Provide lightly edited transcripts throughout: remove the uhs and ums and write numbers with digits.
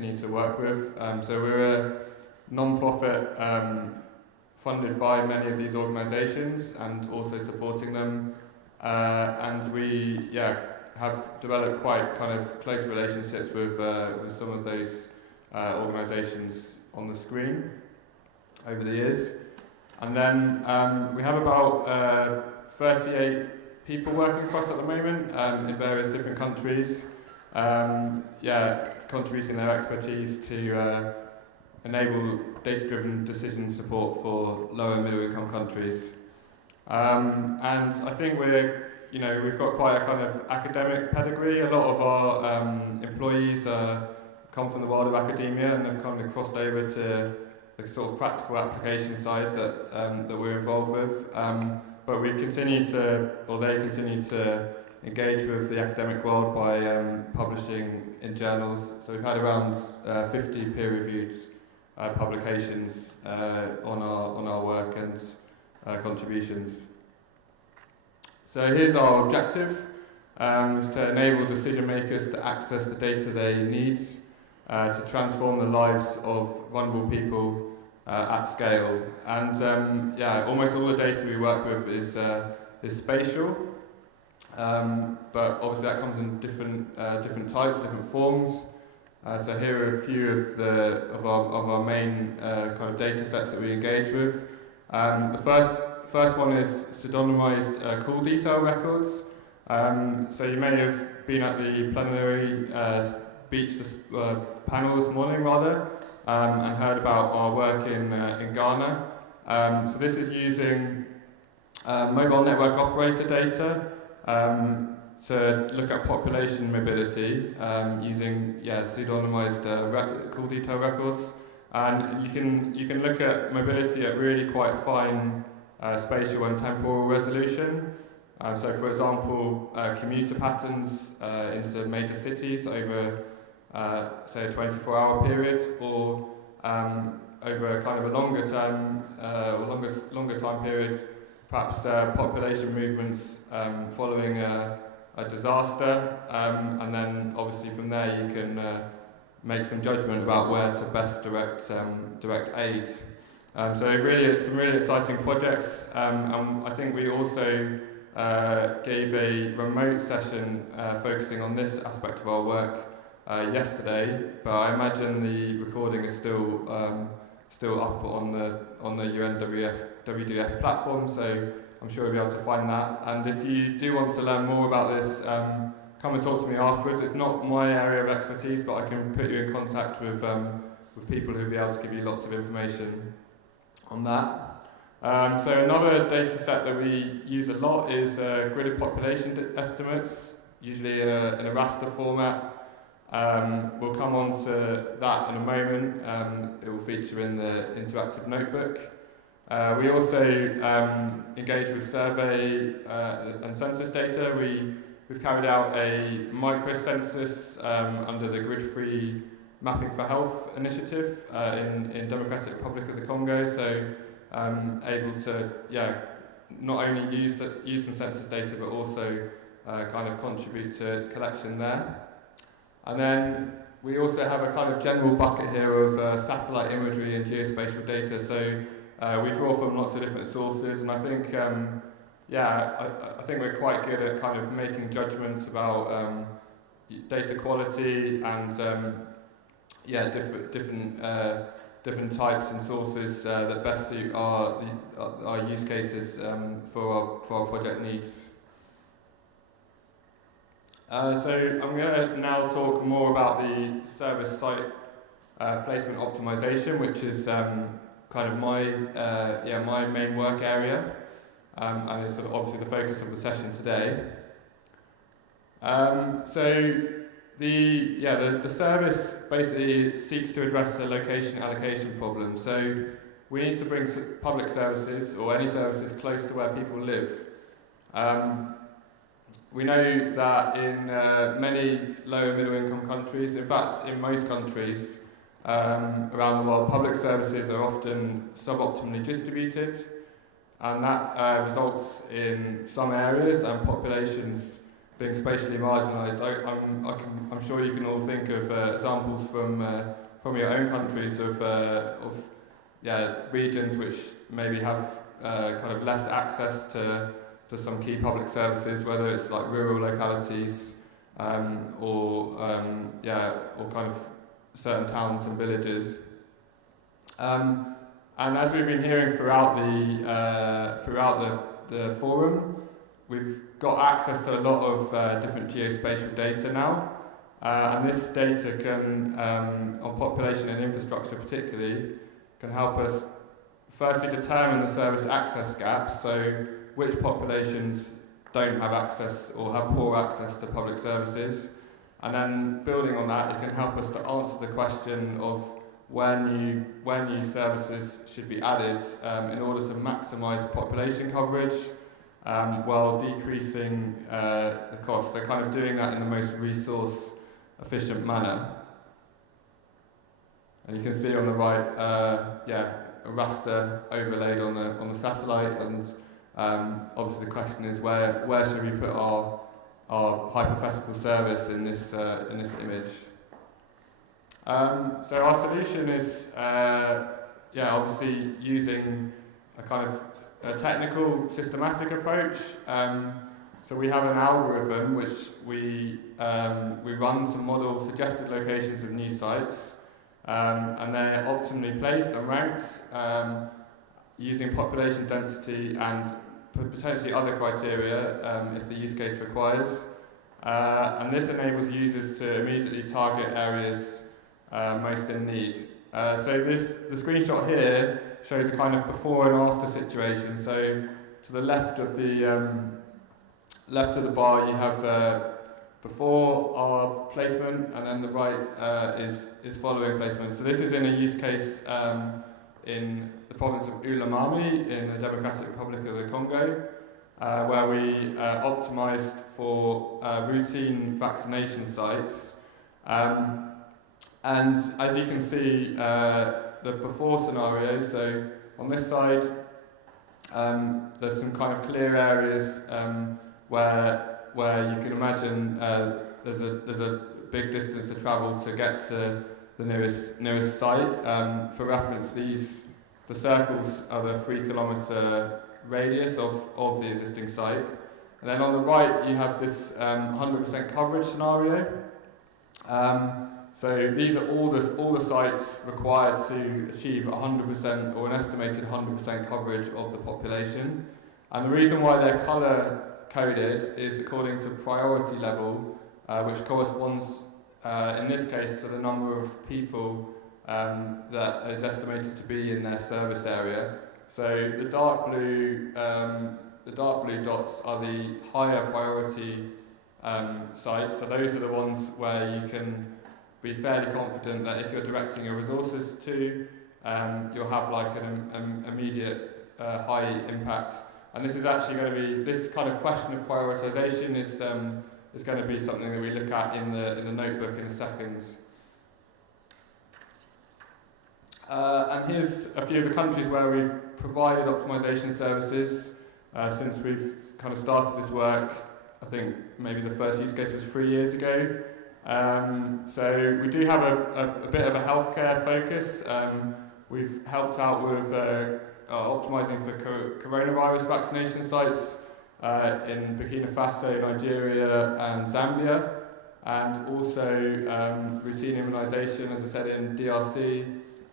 continue to work with. So we're a non-profit funded by many of these organisations and also supporting them. And we have developed quite kind of close relationships with some of those organisations on the screen over the years. And then we have about 38 people working across at the moment in various different countries, contributing their expertise to enable data-driven decision support for lower and middle income countries. And I think we've got quite a kind of academic pedigree. A lot of our employees come from the world of academia and have kind of crossed over to the sort of practical application side that we're involved with. But they continue to engage with the academic world by publishing in journals. So we've had around 50 peer-reviewed publications on our work and contributions. So here's our objective, is to enable decision makers to access the data they need to transform the lives of vulnerable people at scale. And almost all the data we work with is spatial, but obviously that comes in different types, different forms. So here are a few of our main kind of data sets that we engage with. The first one is pseudonymized call detail records. So you may have been at the plenary speech panel this morning, and heard about our work in Ghana. So this is using mobile network operator data to look at population mobility using pseudonymized call detail records, and you can look at mobility at really quite fine spatial and temporal resolution. So, for example, commuter patterns into major cities over, say, a 24-hour period, or over a kind of a longer time period, perhaps population movements following a disaster, and then obviously from there you can make some judgment about where to best direct aid. So really, some really exciting projects, and I think we also gave a remote session focusing on this aspect of our work yesterday, but I imagine the recording is still up on the UNWDF platform, so I'm sure you'll be able to find that. And if you do want to learn more about this, come and talk to me afterwards. It's not my area of expertise, but I can put you in contact with people who'll be able to give you lots of information on that. So another data set that we use a lot is gridded population estimates, usually in a raster format. We'll come on to that in a moment. It will feature in the interactive notebook. We also engage with survey and census data. We've carried out a micro-census under the Grid-Free Mapping for Health initiative in Democratic Republic of the Congo. So able to not only use some census data but also kind of contribute to its collection there. And then we also have a kind of general bucket here of satellite imagery and geospatial data. So we draw from lots of different sources, and I think I think we're quite good at kind of making judgments about data quality and different types and sources that best suit our use cases for our project needs. So I'm going to now talk more about the service site placement optimization, which is kind of my main work area, and it's obviously the focus of the session today. So the service basically seeks to address the location allocation problem. So we need to bring public services or any services close to where people live. We know that in many low and middle income countries, in fact in most countries around the world, public services are often suboptimally distributed, and that results in some areas and populations being spatially marginalised. I'm sure you can all think of examples from your own countries of regions which maybe have kind of less access to some key public services, whether it's like rural localities or kind of certain towns and villages. And as we've been hearing throughout the forum, we've got access to a lot of different geospatial data now, and this data can, on population and infrastructure particularly, can help us firstly determine the service access gaps, so which populations don't have access or have poor access to public services, and then building on that, it can help us to answer the question of when new services should be added in order to maximise population coverage while decreasing the cost. So kind of doing that in the most resource efficient manner. And you can see on the right, a raster overlaid on the satellite, and obviously the question is where should we put our hypothetical service in this image. So our solution is obviously using a kind of a technical systematic approach. So we have an algorithm which we run to model suggested locations of new sites, and they're optimally placed and ranked using population density and potentially other criteria if the use case requires. And this enables users to immediately target areas most in need. So the screenshot here shows a kind of before and after situation. So to the left of the bar you have before our placement, and then the right is following placement. So this is in a use case in the province of Ulamami in the Democratic Republic of the Congo, where we optimized for routine vaccination sites. And as you can see, the before scenario, so on this side, there's some kind of clear areas where you can imagine there's a big distance to travel to get to the nearest site. For reference, the circles are the 3 kilometre radius of the existing site. And then on the right you have this 100% coverage scenario. So these are all the sites required to achieve 100% or an estimated 100% coverage of the population. And the reason why they're colour coded is according to priority level, which corresponds in this case to the number of people that is estimated to be in their service area. So the dark blue dots are the higher priority sites. So those are the ones where you can be fairly confident that if you're directing your resources to, you'll have like an immediate high impact. And this is actually going to be, this kind of question of prioritisation is going to be something that we look at in the notebook in a second. And here's a few of the countries where we've provided optimisation services since we've kind of started this work. I think maybe the first use case was 3 years ago. So we do have a bit of a healthcare focus. We've helped out with optimising for coronavirus vaccination sites in Burkina Faso, Nigeria and Zambia, and also routine immunisation, as I said, in DRC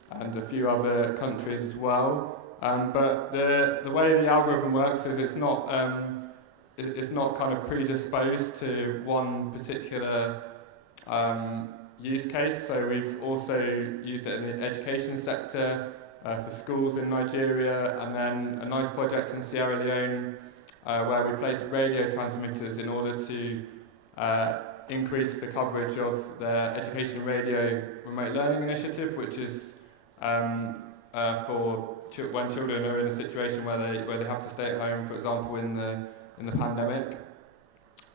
and a few other countries as well. But the way the algorithm works is it's not kind of predisposed to one particular use case. So we've also used it in the education sector for schools in Nigeria, and then a nice project in Sierra Leone where we placed radio transmitters in order to increase the coverage of their education radio remote learning initiative, which is for when children are in a situation where they have to stay at home, for example, in the pandemic.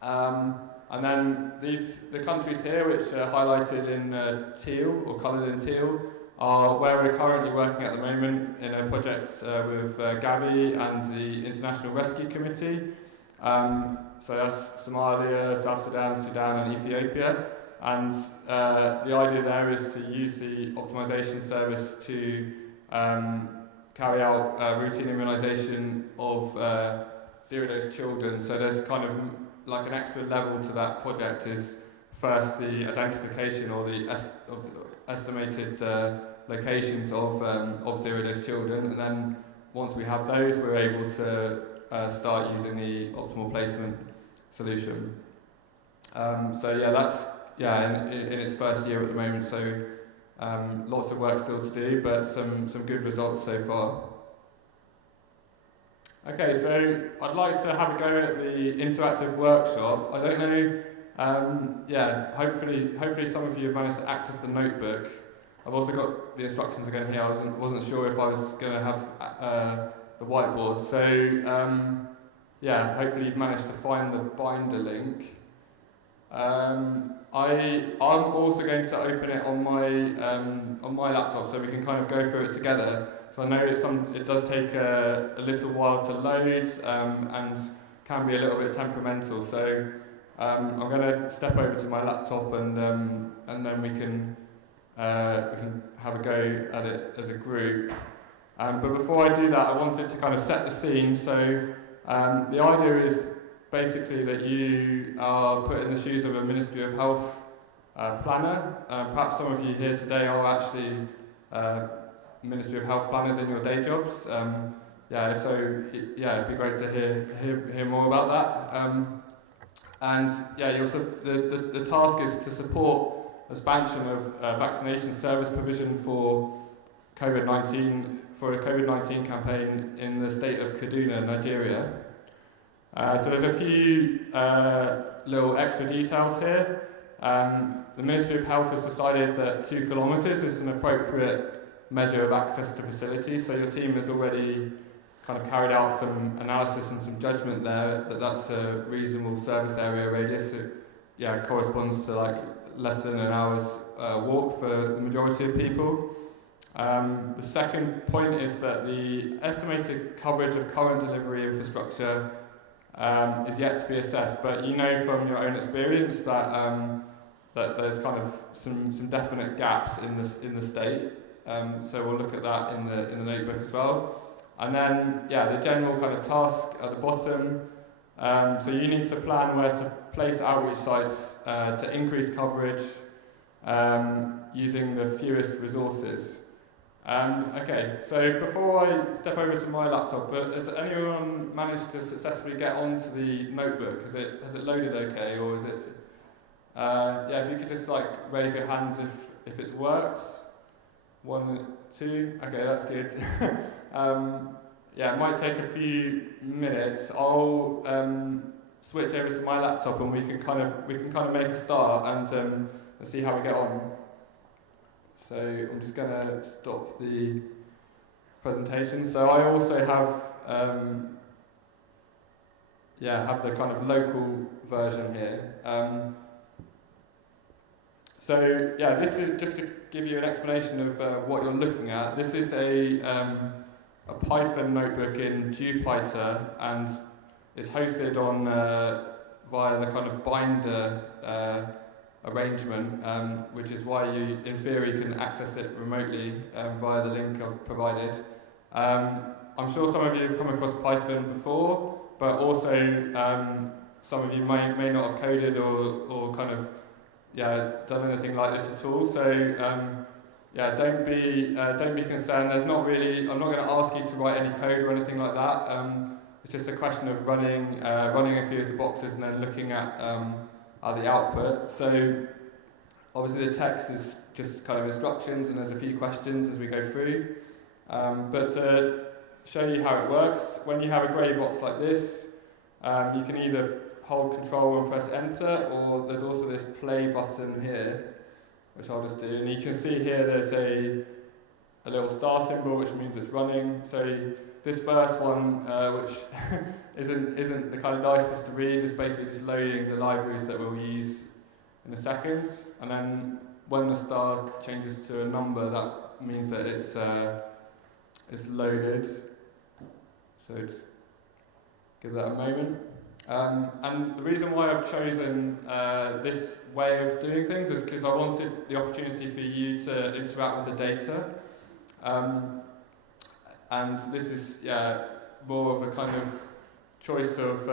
And then the countries here, which are highlighted in teal or coloured in teal, are where we're currently working at the moment in a project with Gavi and the International Rescue Committee. So that's Somalia, South Sudan, Sudan and Ethiopia. And the idea there is to use the optimisation service to carry out routine immunisation of zero-dose children. So there's kind of like an extra level to that project is first the identification or the estimated locations of zero-dose children, and then once we have those, we're able to start using the optimal placement solution. So yeah, that's in its first year at the moment. So lots of work still to do, but some good results so far. Okay, so I'd like to have a go at the interactive workshop. I don't know, hopefully some of you have managed to access the notebook. I've also got the instructions again here. I wasn't sure if I was going to have the whiteboard. So hopefully you've managed to find the binder link. I'm also going to open it on my laptop so we can kind of go through it together. So I know it does take a little while to load and can be a little bit temperamental. So I'm going to step over to my laptop and then we can have a go at it as a group. But before I do that, I wanted to kind of set the scene. So the idea is basically that you are put in the shoes of a Ministry of Health planner. Perhaps some of you here today are actually Ministry of Health planners in your day jobs. If so, it'd be great to hear more about that. The task is to support expansion of vaccination service provision for a COVID-19 campaign in the state of Kaduna, Nigeria. So there's a few little extra details here. The Ministry of Health has decided that 2 kilometres is an appropriate measure of access to facilities. So your team has already kind of carried out some analysis and some judgment there that that's a reasonable service area radius. It corresponds to like less than an hour's walk for the majority of people. The second point is that the estimated coverage of current delivery infrastructure is yet to be assessed, but you know from your own experience that there's kind of some definite gaps in the state. So we'll look at that in the notebook as well. And then the general kind of task at the bottom. So you need to plan where to place outreach sites to increase coverage using the fewest resources. Okay, so before I step over to my laptop, has anyone managed to successfully get onto the notebook? Has it loaded okay, or is it? If you could just like raise your hands if it's worked. 1, 2. Okay, that's good. It might take a few minutes. I'll switch over to my laptop and we can kind of make a start and see how we get on. So I'm just going to stop the presentation. So I also have the kind of local version here. This is just to give you an explanation of what you're looking at. This is a Python notebook in Jupyter, and it's hosted on via the kind of binder arrangement, which is why you, in theory, can access it remotely via the link I've provided. I'm sure some of you have come across Python before, but also some of you may not have coded or kind of done anything like this at all. So don't be concerned. There's not really. I'm not going to ask you to write any code or anything like that. It's just a question of running a few of the boxes and then looking at the output. So obviously the text is just kind of instructions, and there's a few questions as we go through. But to show you how it works, when you have a grey box like this, you can either hold Control and press Enter, or there's also this play button here, which I'll just do. And you can see here there's a little star symbol, which means it's running. So this first one, which isn't the kind of nicest to read, is basically just loading the libraries that we'll use in a second. And then when the star changes to a number, that means that it's loaded. So just give that a moment. And the reason why I've chosen this way of doing things is because I wanted the opportunity for you to interact with the data. And this is more of a kind of choice of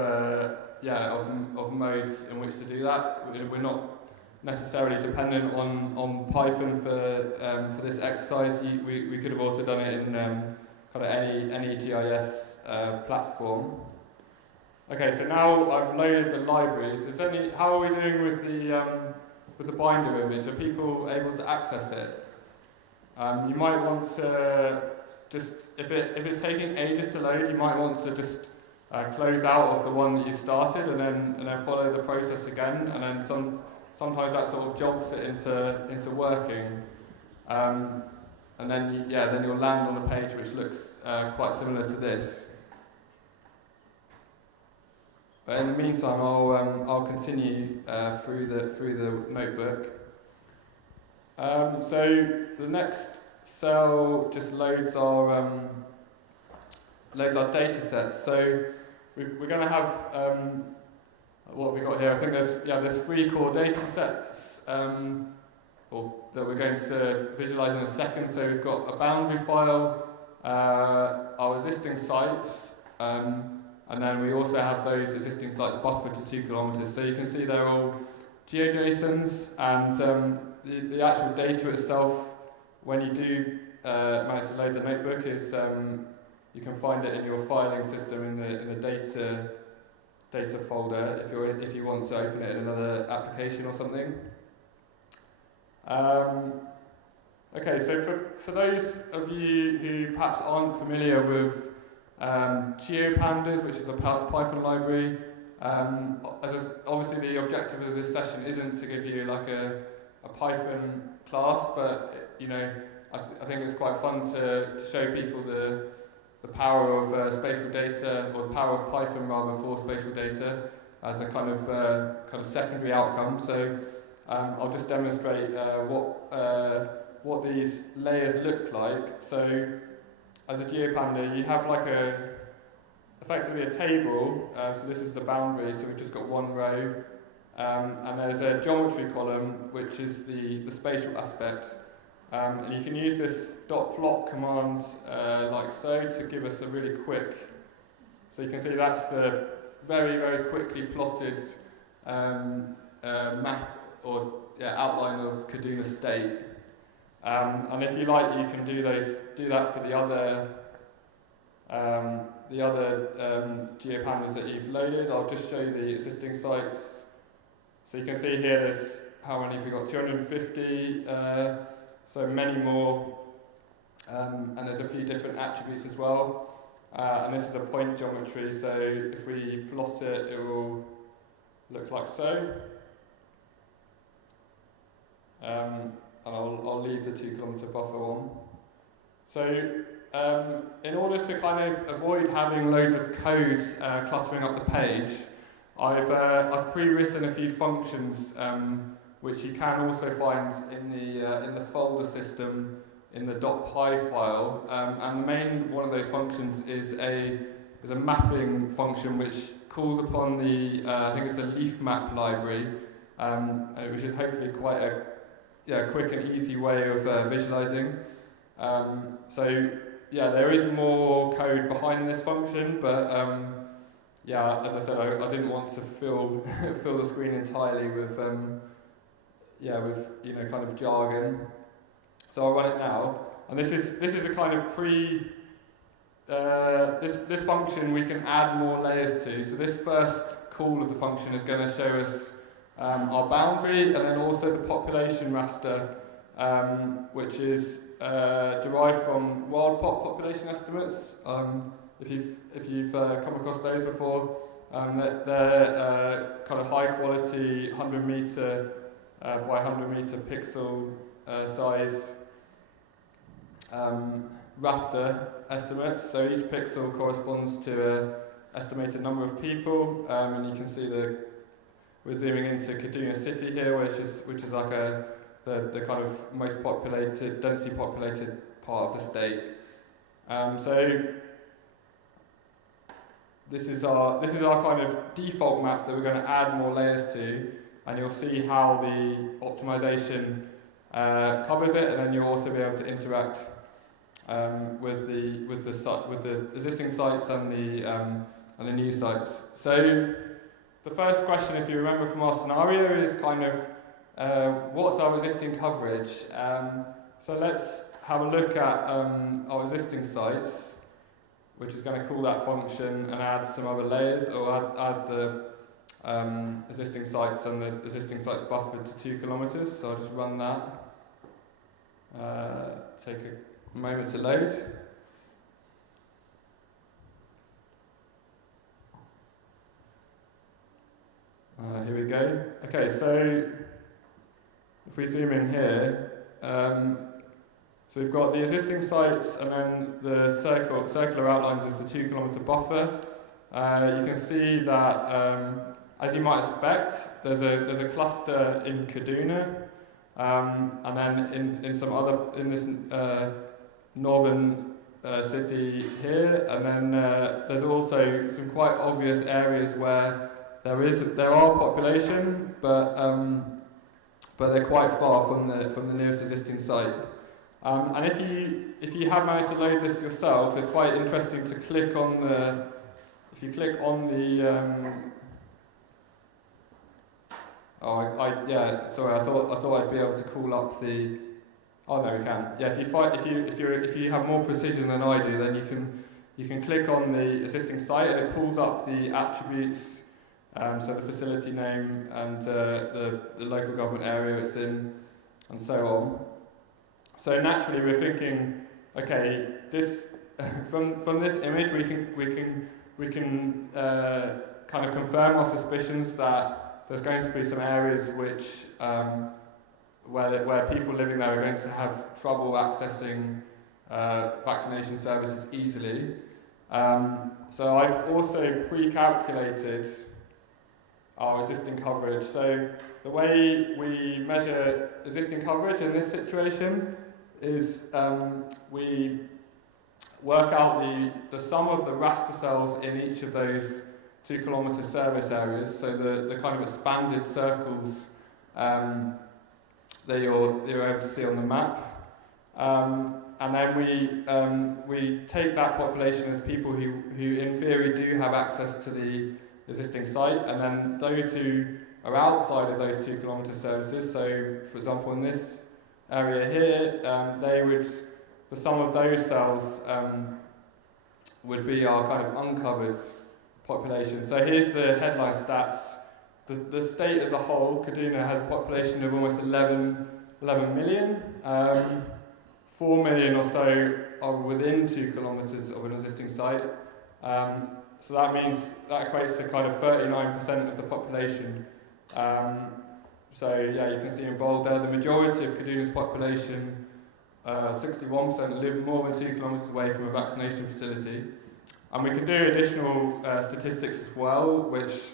modes in which to do that. We're not necessarily dependent on Python for this exercise. We could have also done it in kind of any GIS platform. Okay, so now I've loaded the libraries. How are we doing with the binder image? Are people able to access it? You might want to just, if it's taking ages to load, you might want to just close out of the one that you've started and then follow the process again, and then sometimes that sort of jolts it into working, and then you'll land on a page which looks quite similar to this. But in the meantime, I'll continue through the notebook. So the next cell just loads our data sets. So we're going to have what have we got here? I think there's 3 core data sets that we're going to visualize in a second. So we've got a boundary file, our existing sites, and then we also have those existing sites buffered to 2 kilometers. So you can see they're all GeoJSONs, and the actual data itself, when you do manage to load the notebook, is you can find it in your filing system in the data folder if you want to open it in another application or something. Okay, so for those of you who perhaps aren't familiar with GeoPandas, which is a Python library, obviously the objective of this session isn't to give you like a Python class, but I think it's quite fun to show people the power of spatial data, or the power of Python rather, for spatial data as a kind of secondary outcome. So I'll just demonstrate what these layers look like. So as a GeoPanda, you have like effectively a table. So this is the boundary. So we've just got one row, and there's a geometry column, which is the spatial aspect. And you can use this .plot command like so to give us a really quick. So you can see that's the very, very quickly plotted map or outline of Kaduna State. And if you like, you can do that for the other GeoPandas that you've loaded. I'll just show you the existing sites. So you can see here there's how many have we got? 250. So many more, and there's a few different attributes as well. And this is a point geometry, so if we plot it, it will look like so. And I'll leave the 2 kilometer buffer on. So in order to kind of avoid having loads of code cluttering up the page, I've pre-written a few functions which you can also find in the folder system in the .py file, and the main one of those functions is a mapping function which calls upon the I think it's a leaf map library, which is hopefully quite a quick and easy way of visualizing. So there is more code behind this function, but as I said, I didn't want to fill the screen entirely with kind of jargon. So I'll run it now, and this is a kind of this function we can add more layers to. So this first call of the function is going to show us our boundary, and then also the population raster, which is derived from wild population estimates. If you've come across those before, they're kind of high quality 100 meter by 100 meter pixel size raster estimates. So each pixel corresponds to an estimated number of people, and you can see we're zooming into Kaduna City here, which is like the kind of most populated, densely populated part of the state. So this is our kind of default map that we're going to add more layers to, and you'll see how the optimization covers it, and then you'll also be able to interact with the existing sites and the new sites. So the first question, if you remember from our scenario, is kind of what's our existing coverage? So let's have a look at our existing sites, which is going to call that function and add some other layers, or add the existing sites and the existing sites buffered to 2 kilometers. So I'll just run that. Take a moment to load. Here we go. Okay, so if we zoom in here, so we've got the existing sites, and then the circular outlines is the 2 kilometer buffer. You can see that, as you might expect, there's a cluster in Kaduna, and then in this northern city here, and then there's also some quite obvious areas where there are population, but they're quite far from the nearest existing site. And if you have managed to load this yourself, it's quite interesting to click on the. If you click on the. Sorry. I thought I'd be able to call up the. Oh no, we can. Yeah, if you have more precision than I do, then you can click on the existing site and it pulls up the attributes. So the facility name and the local government area it's in, and so on. So naturally, we're thinking, okay, this from this image we can kind of confirm our suspicions that there's going to be some areas which where people living there are going to have trouble accessing vaccination services easily. So I've also pre-calculated our existing coverage. So the way we measure existing coverage in this situation is we work out the sum of the raster cells in each of those 2 kilometer service areas, so the kind of expanded circles that you're able to see on the map. And then we take that population as people who in theory do have access to the existing site, and then those who are outside of those 2 kilometer services, so for example in this area here, the sum of those cells would be our kind of uncovered population. So here's the headline stats. The state as a whole, Kaduna, has a population of almost 11 million. 4 million or so are within 2 kilometres of an existing site. So that means that equates to kind of 39% of the population. So yeah, you can see in bold there, the majority of Kaduna's population, 61%, live more than 2 kilometres away from a vaccination facility. And we can do additional statistics as well, which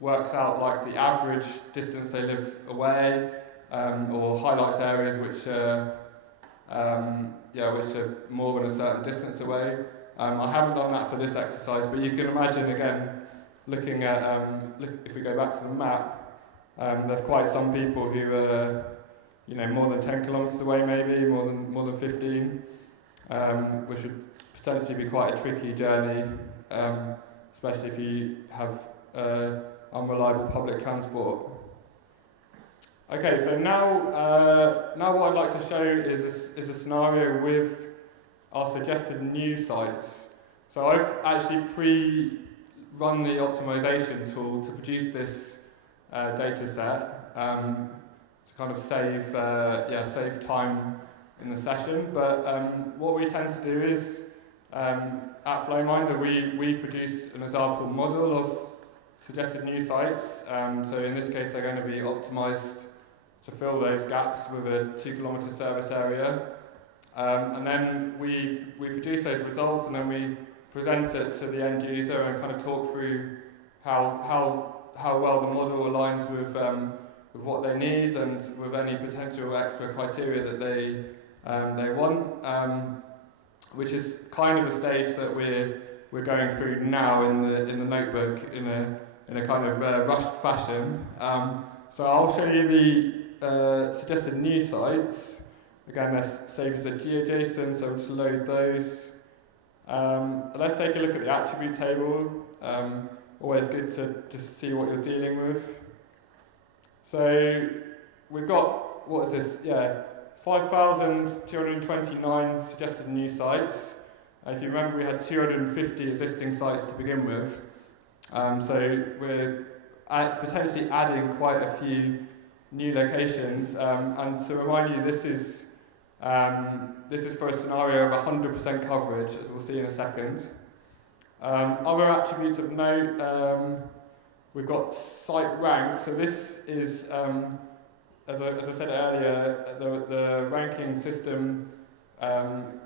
works out like the average distance they live away, or highlights areas which are more than a certain distance away. I haven't done that for this exercise, but you can imagine again, looking at if we go back to the map, there's quite some people who are, more than 10 kilometres away, maybe more than 15, which would potentially be quite a tricky journey, especially if you have unreliable public transport. Okay, so now what I'd like to show is a scenario with our suggested new sites. So I've actually pre-run the optimisation tool to produce this data set to kind of save time in the session. But what we tend to do is at Flowminder we produce an example model of suggested new sites. So in this case they're going to be optimised to fill those gaps with a 2 kilometre service area. And then we produce those results and then we present it to the end user and kind of talk through how well the model aligns with what they need and with any potential extra criteria that they want, which is kind of the stage that we're we're going through now in the notebook in a kind of rushed fashion. So I'll show you the suggested new sites. Again, they're saved as a GeoJSON, so we'll just load those. Let's take a look at the attribute table. Always good to just see what you're dealing with. So we've got, what is this? Yeah, 5,229 suggested new sites. If you remember, we had 250 existing sites to begin with. So we're potentially adding quite a few new locations. And to remind you, this is for a scenario of 100% coverage, as we'll see in a second. Other attributes of note, we've got site rank. So this is, as I said earlier, the ranking system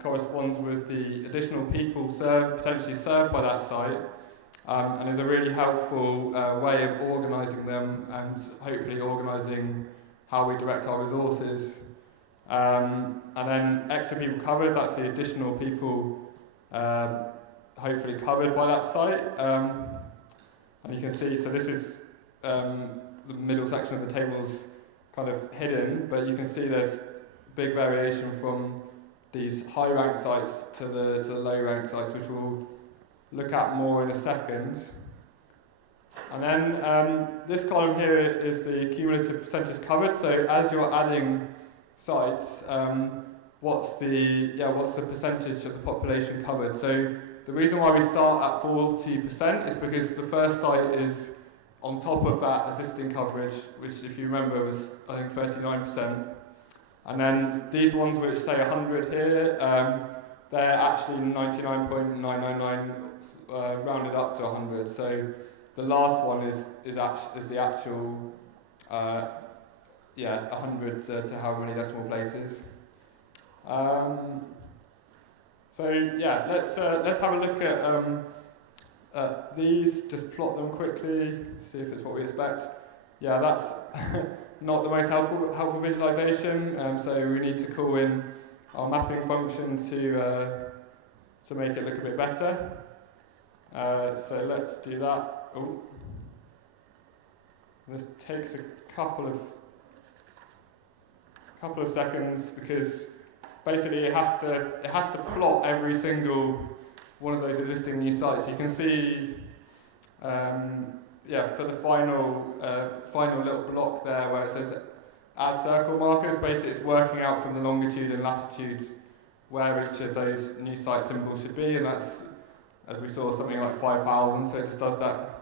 corresponds with the additional people potentially served by that site, and is a really helpful way of organising them and hopefully organising how we direct our resources. And then extra people covered, that's the additional people hopefully covered by that site. And you can see, so this is the middle section of the table's kind of hidden, but you can see there's big variation from these high rank sites to the low rank sites, which we'll look at more in a second. And then this column here is the cumulative percentage covered. So as you're adding sites, what's the percentage of the population covered? So the reason why we start at 40% is because the first site is on top of that existing coverage, which, if you remember, was I think 39%. And then these ones which say 100 here, they're actually 99.999 rounded up to 100. So the last one is the actual 100 to how many decimal places. So yeah, let's have a look at these. Just plot them quickly, see if it's what we expect. Yeah, that's not the most helpful visualization. So we need to call in our mapping function to make it look a bit better. So let's do that. Oh, this takes a couple of seconds because basically it has to plot every single one of those existing new sites. You can see, for the final little block there where it says add circle markers, basically it's working out from the longitude and latitude where each of those new site symbols should be, and that's, as we saw, something like 5,000, so it just does that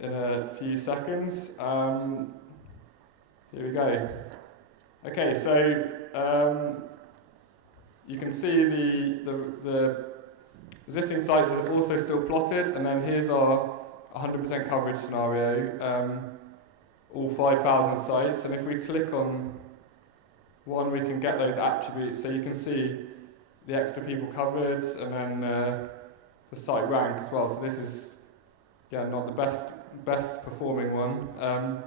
in a few seconds. Here we go. Okay, so you can see the existing sites are also still plotted, and then here's our 100% coverage scenario, all 5,000 sites, and if we click on one, we can get those attributes, so you can see the extra people covered, and then the site rank as well. So this is not the best performing one. Are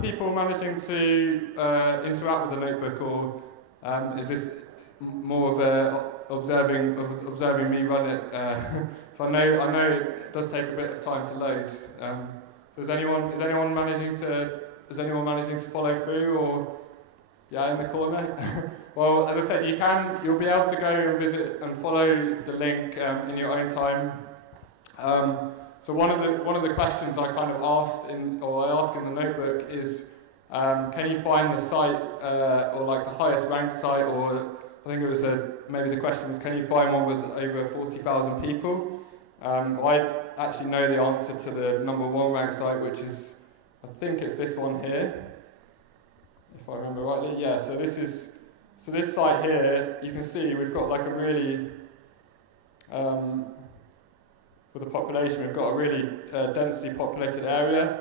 people managing to interact with the notebook, or is this more of observing me run it? So I know it does take a bit of time to load. Is anyone managing to follow through, or in the corner? Well, as I said, you'll be able to go and visit and follow the link in your own time. So one of the questions I kind of ask in the notebook is, can you find the site or like the highest ranked site, or I think it was maybe the question was, can you find one with over 40,000 people? I actually know the answer to the number one ranked site, which is, I think it's this one here, if I remember rightly. Yeah, so this site here, you can see we've got like a really, with the population, we've got a really densely populated area,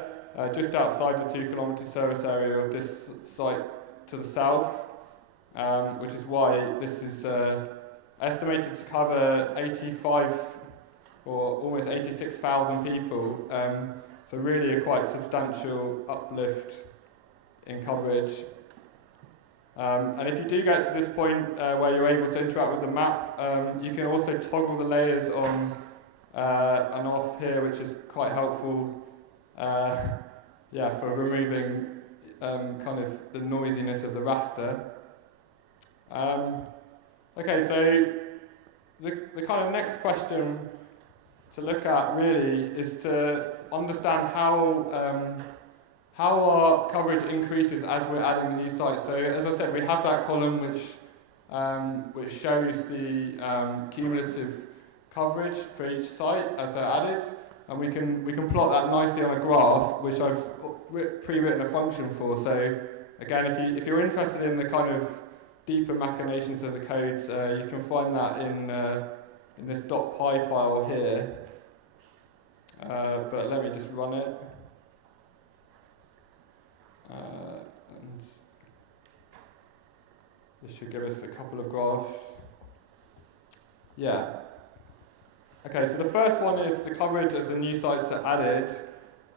just outside the 2 kilometre service area of this site to the south, which is why this is estimated to cover 85 or almost 86,000 people. So really a quite substantial uplift in coverage. And if you do get to this point where you're able to interact with the map, you can also toggle the layers on an off here, which is quite helpful, for removing kind of the noisiness of the raster. Okay, so the kind of next question to look at really is to understand how our coverage increases as we're adding new sites. So as I said, we have that column which shows the cumulative coverage for each site as they're added, and we can plot that nicely on a graph, which I've pre-written a function for. So again, if you're interested in the kind of deeper machinations of the codes, you can find that in this .py file here. But let me just run it. And this should give us a couple of graphs. Yeah. Okay, so the first one is the coverage as the new sites are added.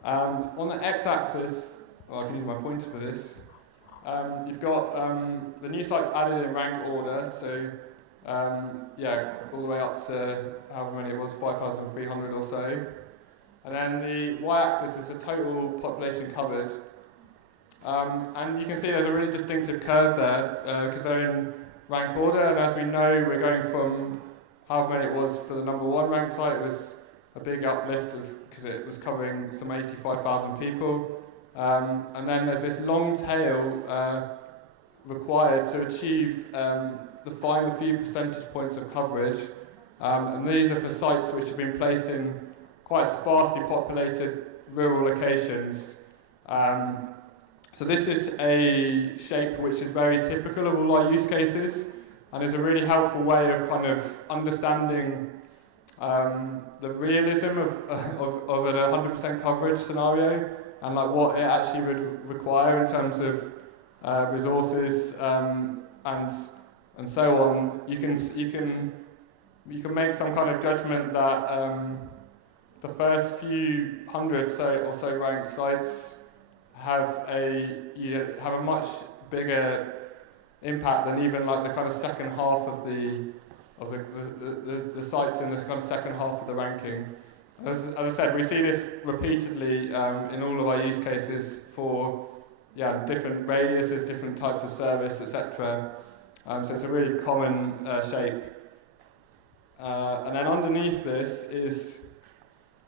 On the x-axis, well, I can use my pointer for this. You've got the new sites added in rank order, so all the way up to however many it was, 5,300 or so. And then the y-axis is the total population covered. And you can see there's a really distinctive curve there, because they're in ranked order, and as we know, we're going from however many it was for the number one ranked site. It was a big uplift because it was covering some 85,000 people. And then there's this long tail required to achieve the final few percentage points of coverage. And these are for sites which have been placed in quite sparsely populated rural locations. So this is a shape which is very typical of all our use cases, and is a really helpful way of kind of understanding the realism of an 100% coverage scenario, and like what it actually would require in terms of resources and so on. You can make some kind of judgment that the first few hundred or so ranked sites have a much bigger impact than even like the kind of second half of the sites in the kind of second half of the ranking. As I said, we see this repeatedly in all of our use cases for different radiuses, different types of service, etc. So it's a really common shape. And then underneath this is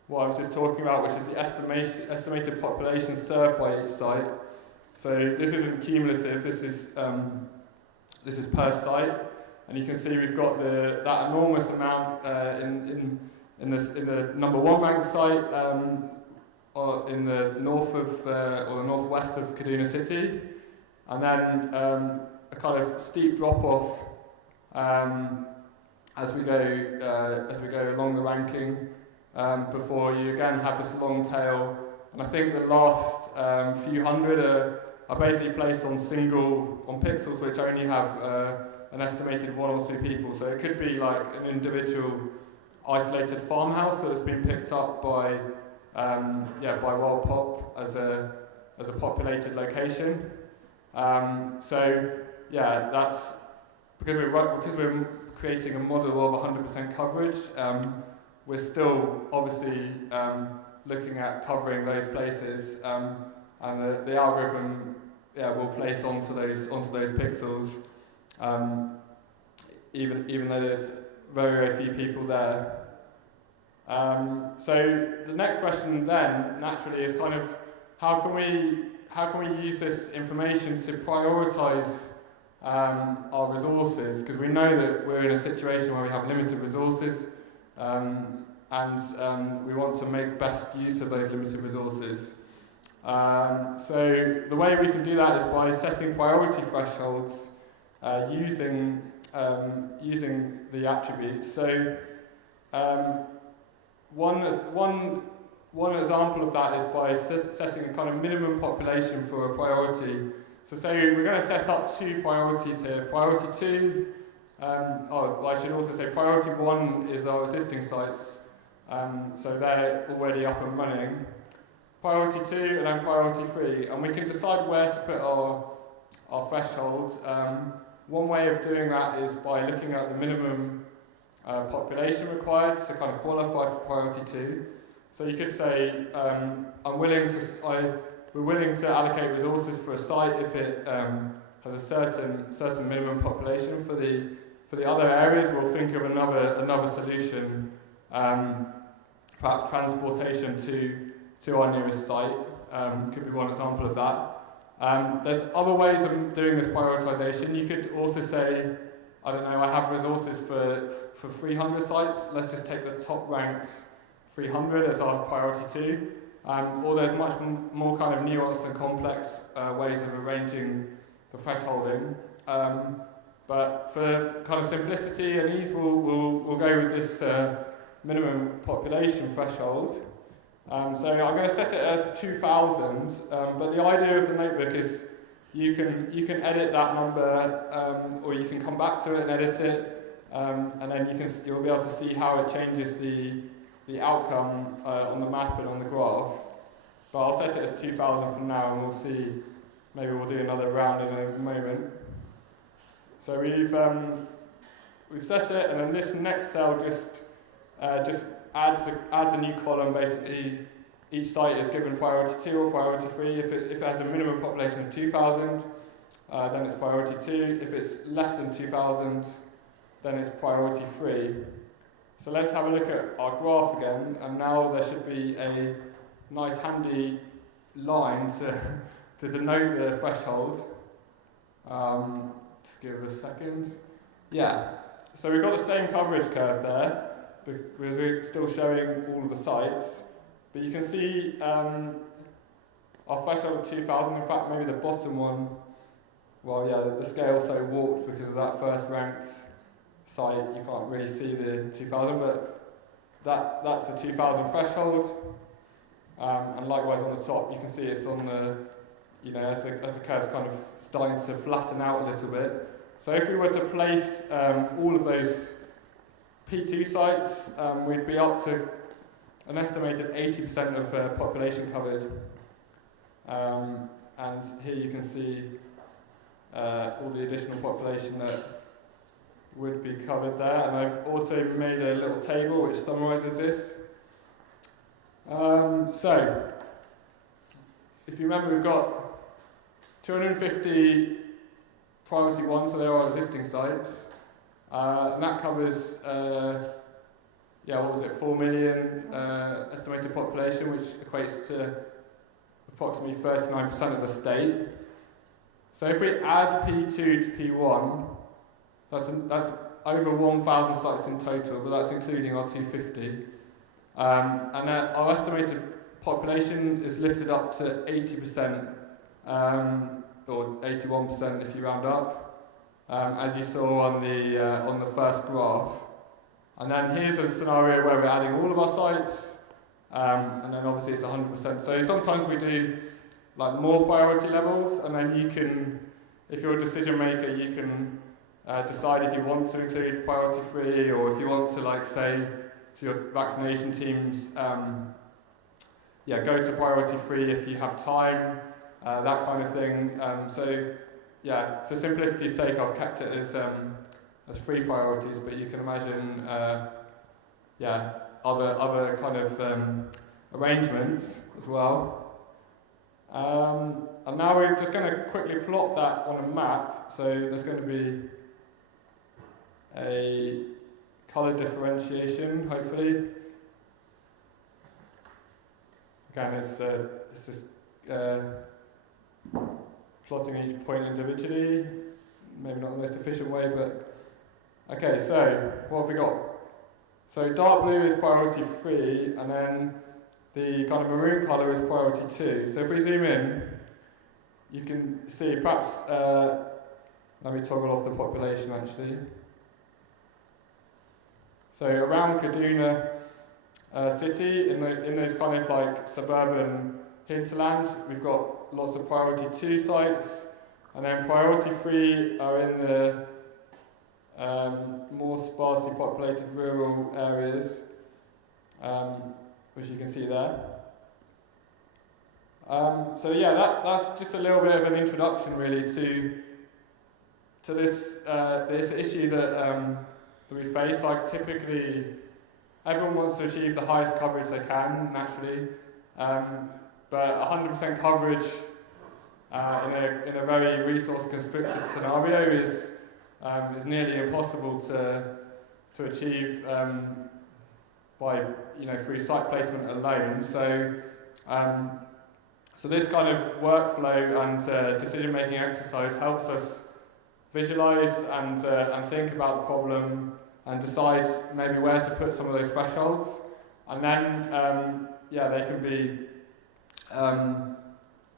what I was just talking about, which is the estimated population served by each site. So this isn't cumulative. This is per site, and you can see we've got that enormous amount in the number one ranked site, or in the north of or the northwest of Kaduna City, and then a kind of steep drop off as we go along the ranking. Before you again have this long tail, and I think the last few hundred are basically placed on pixels which only have an estimated 1 or 2 people. So it could be like an individual isolated farmhouse that has been picked up by Wild Pop as a populated location. That's because we're creating a model of 100% coverage. We're still obviously looking at covering those places, and the algorithm will place onto those pixels, even though there's very, very few people there. So the next question then naturally is kind of how can we use this information to prioritise our resources, because we know that we're in a situation where we have limited resources. And we want to make best use of those limited resources. So the way we can do that is by setting priority thresholds using the attributes. So one example of that is by setting a kind of minimum population for a priority. So say we're going to set up 2 priorities here. Priority 2. I should also say priority 1 is our existing sites, so they're already up and running. Priority 2 and then priority 3, and we can decide where to put our thresholds. One way of doing that is by looking at the minimum population required to kind of qualify for priority 2. So you could say, we're willing to allocate resources for a site if it has a certain minimum population. For the other areas, we'll think of another solution, perhaps transportation to our nearest site. Could be one example of that. There's other ways of doing this prioritization. You could also say, I don't know, I have resources for 300 sites. Let's just take the top ranked 300 as our priority 2. Or there's much more kind of nuanced and complex ways of arranging the thresholding. But for kind of simplicity and ease, we'll go with this minimum population threshold. So I'm going to set it as 2,000, but the idea of the notebook is you can edit that number, or you can come back to it and edit it, and then you'll be able to see how it changes the outcome on the map and on the graph. But I'll set it as 2,000 for now, and we'll see. Maybe we'll do another round in a moment. So we've set it, and then this next cell just adds a new column. Basically, each site is given priority 2 or priority 3. If it has a minimum population of 2,000, then it's priority 2. If it's less than 2,000, then it's priority 3. So let's have a look at our graph again, and now there should be a nice handy line to denote the threshold. Just give it a second. Yeah, so we've got the same coverage curve there, because we're still showing all of the sites. But you can see our threshold of 2,000, in fact maybe the bottom one, well yeah, the scale's so warped because of that first ranked site, you can't really see the 2,000, but that's the 2,000 threshold. And likewise on the top, you can see it's on the, as the curve's kind of starting to flatten out a little bit. So if we were to place all of those P2 sites, we'd be up to an estimated 80% of population covered. And here you can see all the additional population that would be covered there. And I've also made a little table which summarises this. So, if you remember, we've got 250 priority 1, so there are existing sites. And that covers, 4 million estimated population, which equates to approximately 39% of the state. So if we add P2 to P1, that's over 1,000 sites in total, but that's including our 250. And our estimated population is lifted up to 80%, or 81% if you round up, as you saw on the first graph. And then here's a scenario where we're adding all of our sites, and then obviously it's 100%. So sometimes we do like more priority levels, and then you can, if you're a decision maker, you can decide if you want to include priority 3, or if you want to say to your vaccination teams, go to priority 3 if you have time, that kind of thing. For simplicity's sake, I've kept it as 3 priorities, but you can imagine, other kind of arrangements as well. And now we're just going to quickly plot that on a map. So there's going to be a colour differentiation, hopefully. Again, it's just plotting each point individually. Maybe not the most efficient way, but okay. So what have we got? So dark blue is priority 3, and then the kind of maroon colour is priority 2. So if we zoom in, you can see perhaps. Let me toggle off the population actually. So around Kaduna city, in those kind of like suburban hinterland, we've got lots of priority 2 sites, and then priority 3 are in the more sparsely populated rural areas, which you can see there. That's just a little bit of an introduction really to this issue that we face. Like typically, everyone wants to achieve the highest coverage they can, naturally, but 100% coverage in a very resource-constricted scenario is nearly impossible to achieve by through site placement alone. So this kind of workflow and decision-making exercise helps us visualize and think about the problem and decide maybe where to put some of those thresholds. And then, they can be,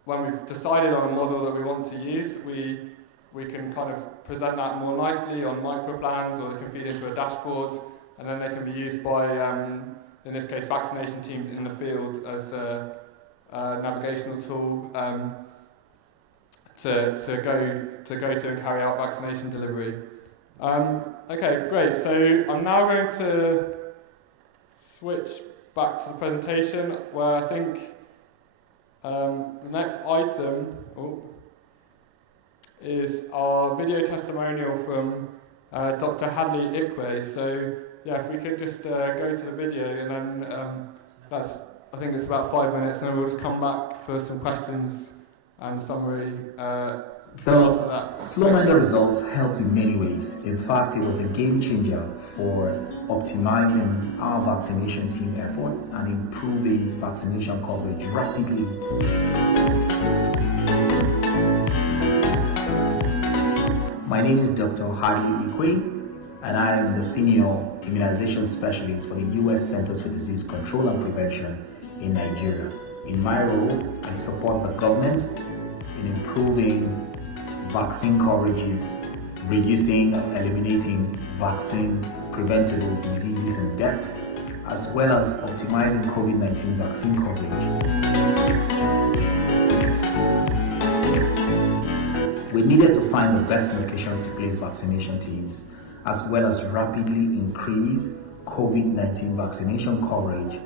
when we've decided on a model that we want to use, we can kind of present that more nicely on microplans, or they can feed into a dashboard, and then they can be used by, in this case, vaccination teams in the field as a navigational tool to go to and carry out vaccination delivery. Okay, great. So I'm now going to switch back to the presentation, where I think the next item is our video testimonial from Dr. Hadley Ikwe. So yeah, if we could just go to the video, and then I think it's about 5 minutes, and then we'll just come back for some questions and summary. The Flowminder results helped in many ways. In fact, it was a game changer for optimizing our vaccination team effort and improving vaccination coverage rapidly. My name is Dr. Hadley Ikwe, and I am the Senior Immunization Specialist for the U.S. Centers for Disease Control and Prevention in Nigeria. In my role, I support the government in improving vaccine coverages, reducing and eliminating vaccine-preventable diseases and deaths, as well as optimizing COVID-19 vaccine coverage. We needed to find the best locations to place vaccination teams, as well as rapidly increase COVID-19 vaccination coverage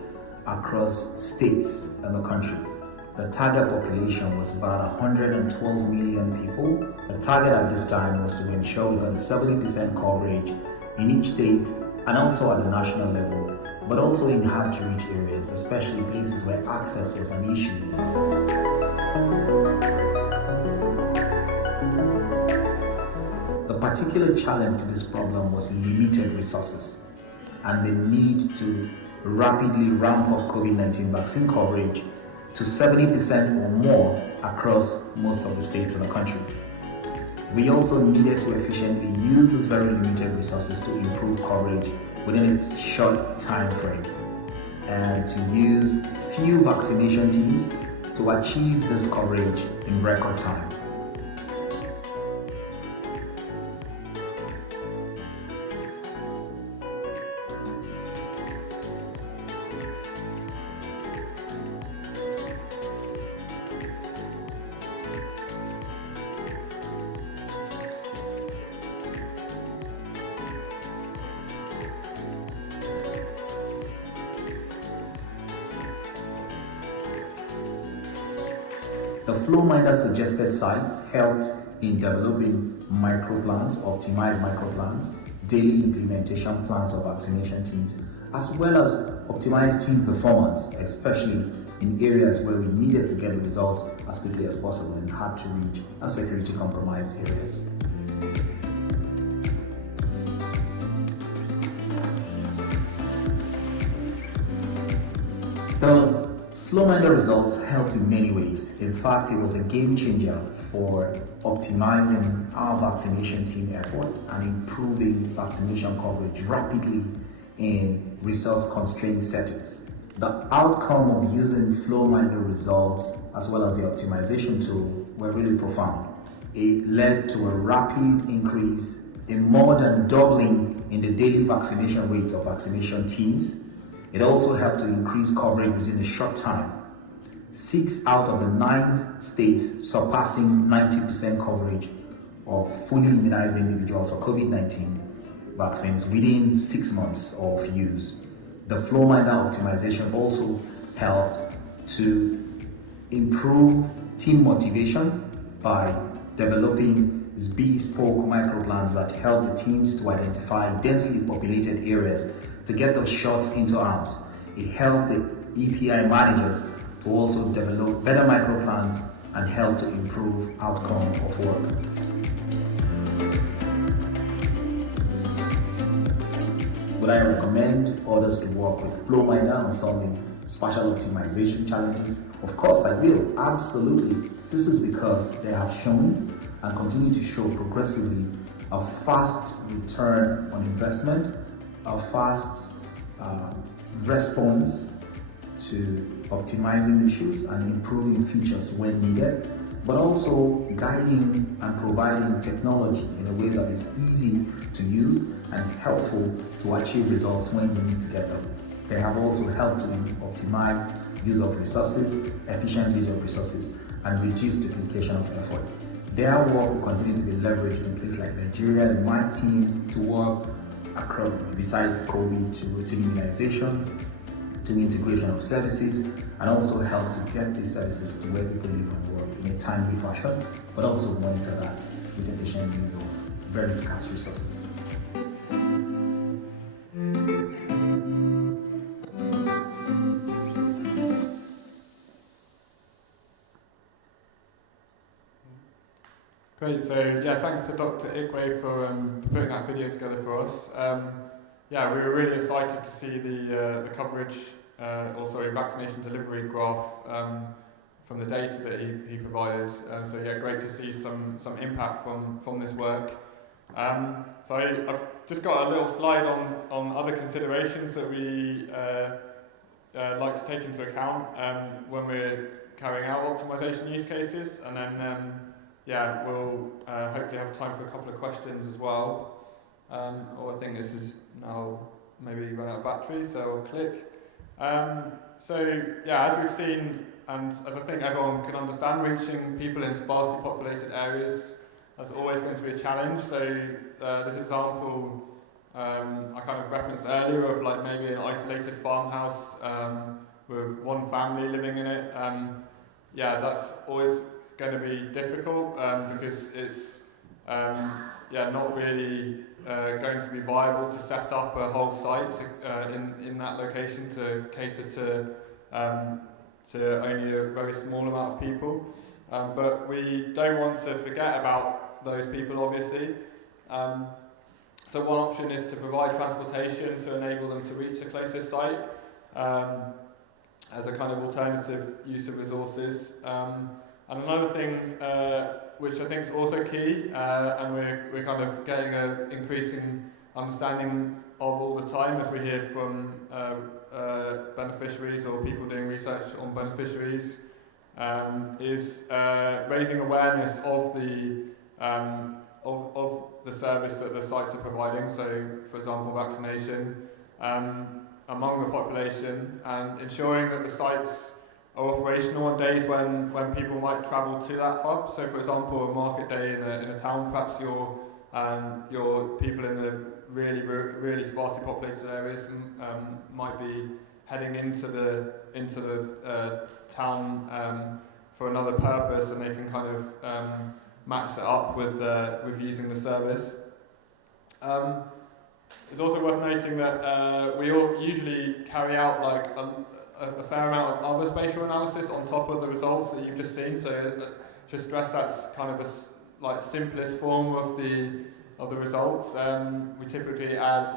across states in the country. The target population was about 112 million people. The target at this time was to ensure we got 70% coverage in each state and also at the national level, but also in hard-to-reach areas, especially places where access was an issue. The particular challenge to this problem was limited resources and the need to rapidly ramp up COVID-19 vaccine coverage to 70% or more across most of the states in the country. We also needed to efficiently use these very limited resources to improve coverage within its short time frame, and to use few vaccination teams to achieve this coverage in record time. The Flowminder suggested sites helped in developing microplans, optimized microplans, daily implementation plans for vaccination teams, as well as optimized team performance, especially in areas where we needed to get the results as quickly as possible in hard-to-reach and security-compromised areas. The Flowminder results helped in many ways. In fact, it was a game changer for optimizing our vaccination team effort and improving vaccination coverage rapidly in resource-constrained settings. The outcome of using Flowminder results as well as the optimization tool were really profound. It led to a rapid increase in more than doubling in the daily vaccination rates of vaccination teams. It also helped to increase coverage within a short time. 6 out of the 9 states surpassing 90% coverage of fully immunized individuals for COVID-19 vaccines within 6 months of use. The Flowminder optimization also helped to improve team motivation by developing is bespoke microplans that help the teams to identify densely populated areas to get those shots into arms. It helped the EPI managers to also develop better microplans and help to improve outcome of work. Would I recommend others to work with Flowminder on solving spatial optimization challenges? Of course I will, absolutely. This is because they have shown and continue to show progressively a fast return on investment, a fast response to optimizing issues and improving features when needed, but also guiding and providing technology in a way that is easy to use and helpful to achieve results when you need to get them. They have also helped to optimize use of resources, efficient use of resources, and reduce duplication of effort. Their work will continue to be leveraged in places like Nigeria and my team to work across, besides COVID, to routine immunization, to integration of services, and also help to get these services to where people live and work in a timely fashion, but also monitor that with efficient use of very scarce resources. Great, so yeah, thanks to Dr. Ikwe for putting that video together for us. Yeah, we were really excited to see the coverage, vaccination delivery graph from the data that he provided. So yeah, great to see some impact from this work. So I've just got a little slide on other considerations that we like to take into account when we're carrying out optimization use cases, and then yeah, we'll hopefully have time for a couple of questions as well. I think this is now maybe run out of battery, so I'll click. So yeah, as we've seen, and as I think everyone can understand, reaching people in sparsely populated areas is always going to be a challenge. So this example I kind of referenced earlier of like maybe an isolated farmhouse with one family living in it. Yeah, that's always going to be difficult because it's not really going to be viable to set up a whole site in that location to cater to only a very small amount of people. But we don't want to forget about those people, obviously. So one option is to provide transportation to enable them to reach the closest site as a kind of alternative use of resources. And another thing which I think is also key, and we're kind of getting an increasing understanding of all the time as we hear from beneficiaries or people doing research on beneficiaries, is raising awareness of the service that the sites are providing. So, for example, vaccination among the population, and ensuring that the sites are operational on days when people might travel to that hub. So, for example, a market day in a town, perhaps your people in the really sparsely populated areas might be heading into the town for another purpose, and they can kind of match that up with using the service. It's also worth noting that we all usually carry out like a fair amount of other spatial analysis on top of the results that you've just seen. So just stress that's kind of the simplest form of the results. We typically add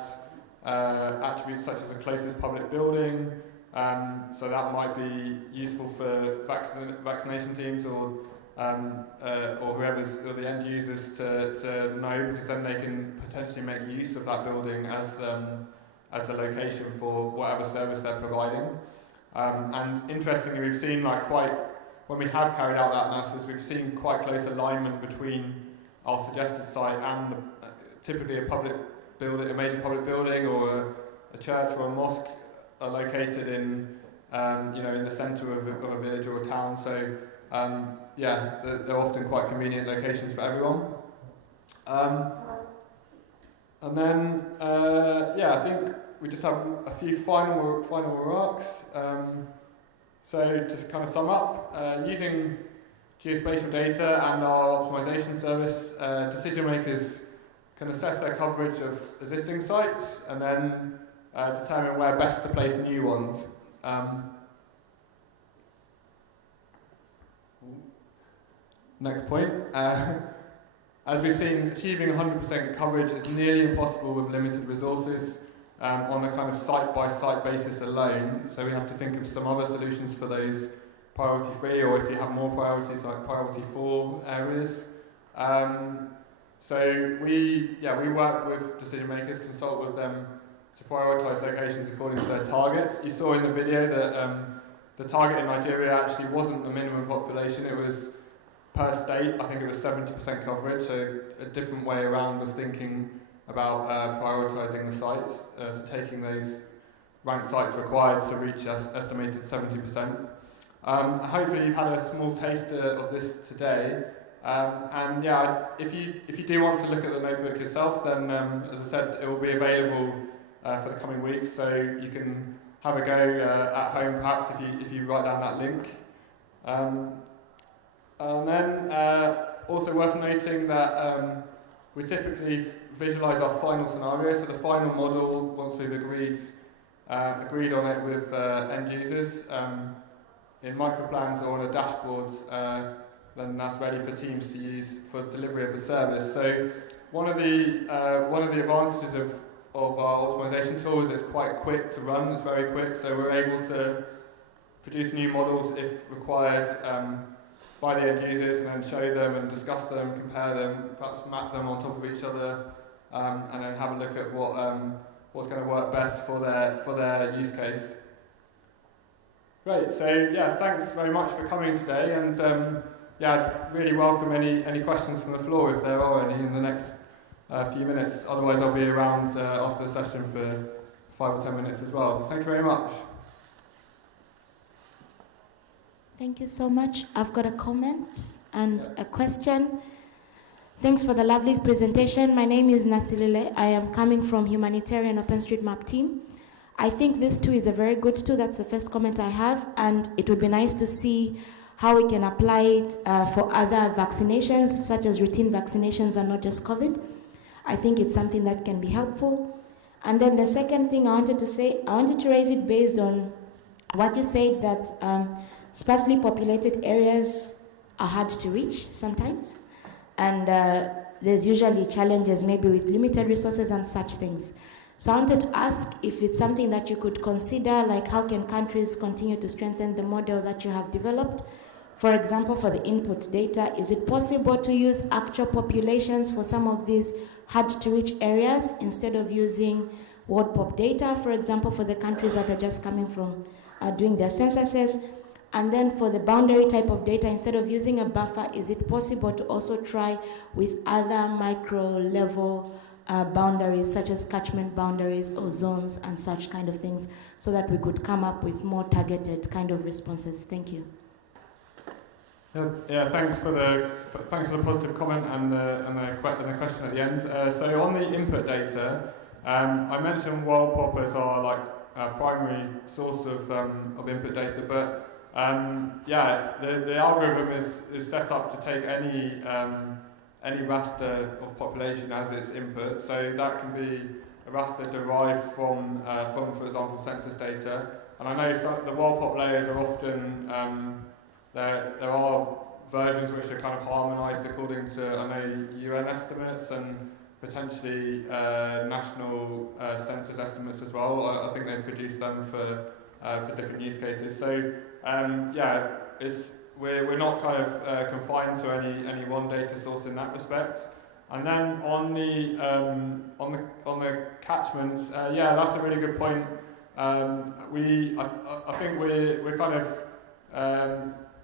attributes such as the closest public building. So that might be useful for vaccination teams or whoever's or the end users to know, because then they can potentially make use of that building as a location for whatever service they're providing. And interestingly, we've seen when we have carried out that analysis, we've seen quite close alignment between our suggested site and typically a public building, a major public building, or a church or a mosque are located in in the centre of a village or a town. So they're often quite convenient locations for everyone. And then I think we just have a few final remarks. So just kind of sum up, using geospatial data and our optimisation service, decision makers can assess their coverage of existing sites and then determine where best to place new ones. Next point. As we've seen, achieving 100% coverage is nearly impossible with limited resources on a kind of site-by-site basis alone. So we have to think of some other solutions for those priority 3, or if you have more priorities, like priority 4 areas. So we work with decision makers, consult with them to prioritise locations according to their targets. You saw in the video that the target in Nigeria actually wasn't the minimum population, it was per state. I think it was 70% coverage, so a different way around of thinking about prioritising the sites, so taking those ranked sites required to reach estimated 70%. Hopefully you've had a small taster of this today, and yeah, if you do want to look at the notebook yourself, then as I said, it will be available for the coming weeks, so you can have a go at home perhaps if you write down that link. And then also worth noting that we typically visualise our final scenario, so the final model, once we've agreed on it with end users, in microplans or on a dashboard, then that's ready for teams to use for delivery of the service. So one of the advantages of our optimisation tool is it's quite quick to run, it's very quick, so we're able to produce new models if required by the end users, and then show them and discuss them, compare them, perhaps map them on top of each other, and then have a look at what's going to work best for their use case. Great, so yeah, thanks very much for coming today, and yeah, I'd really welcome any questions from the floor if there are any in the next few minutes. Otherwise I'll be around after the session for 5 or 10 minutes as well. Thank you very much. Thank you so much. I've got a comment and a question. Thanks for the lovely presentation. My name is Nasilile. I am coming from Humanitarian OpenStreetMap team. I think this tool is a very good tool. That's the first comment I have, and it would be nice to see how we can apply it for other vaccinations, such as routine vaccinations and not just COVID. I think it's something that can be helpful. And then the second thing I wanted to say, I wanted to raise it based on what you said, that sparsely populated areas are hard to reach sometimes, and there's usually challenges maybe with limited resources and such things. So I wanted to ask if it's something that you could consider, like how can countries continue to strengthen the model that you have developed? For example, for the input data, is it possible to use actual populations for some of these hard to reach areas instead of using world pop data, for example, for the countries that are just coming from doing their censuses? And then for the boundary type of data, instead of using a buffer, is it possible to also try with other micro level boundaries, such as catchment boundaries or zones and such kind of things, so that we could come up with more targeted kind of responses? Thank you. Yeah, thanks for the positive comment and the question at the end. So on the input data, I mentioned world pop as our primary source of input data, but yeah, the algorithm is set up to take any raster of population as its input. So that can be a raster derived from for example, census data. And I know the world pop layers are often there are versions which are kind of harmonised according to, I know, UN estimates and potentially national census estimates as well. I think they've produced them for different use cases. So yeah, we're not kind of confined to any one data source in that respect. And then on the catchments, yeah, that's a really good point. I think we're kind of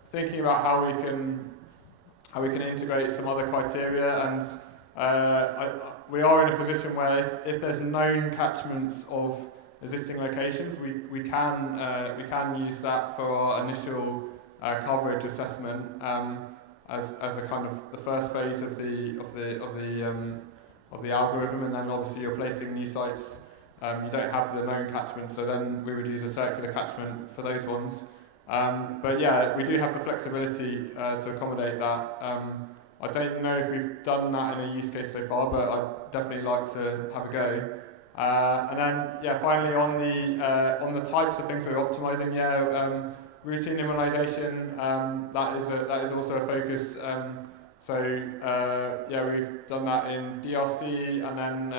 thinking about how we can integrate some other criteria, and we are in a position where if there's known catchments of existing locations, we can use that for our initial coverage assessment as a kind of the first phase of the algorithm, and then obviously you're placing new sites. You don't have the known catchments, so then we would use a circular catchment for those ones. But yeah, we do have the flexibility to accommodate that. I don't know if we've done that in a use case so far, but I'd definitely like to have a go. And then, yeah, finally on the types of things we're optimising, routine immunisation, that is also a focus. We've done that in DRC, and then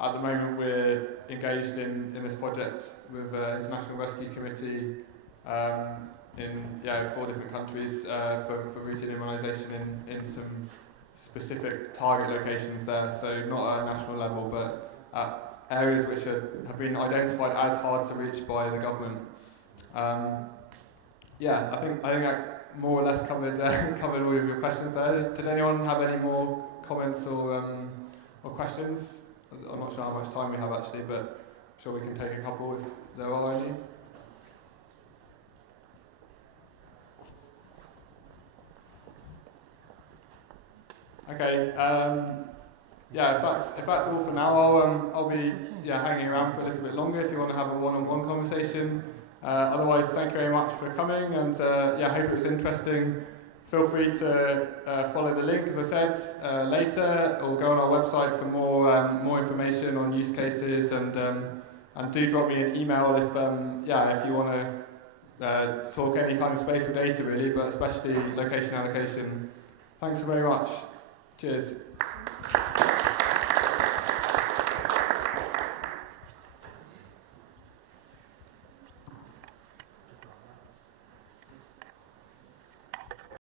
at the moment we're engaged in this project with International Rescue Committee in 4 different countries for routine immunisation in some specific target locations there. So not at a national level, but at areas which have been identified as hard to reach by the government. I think that more or less covered all of your questions there. Did anyone have any more comments or questions? I'm not sure how much time we have actually, but I'm sure we can take a couple if there are any. Okay. If that's all for now, I'll be hanging around for a little bit longer if you want to have a one-on-one conversation. Otherwise, thank you very much for coming, and hope it was interesting. Feel free to follow the link, as I said, later, or go on our website for more information on use cases, and do drop me an email if you want to talk any kind of spatial data really, but especially location allocation. Thanks very much. Cheers.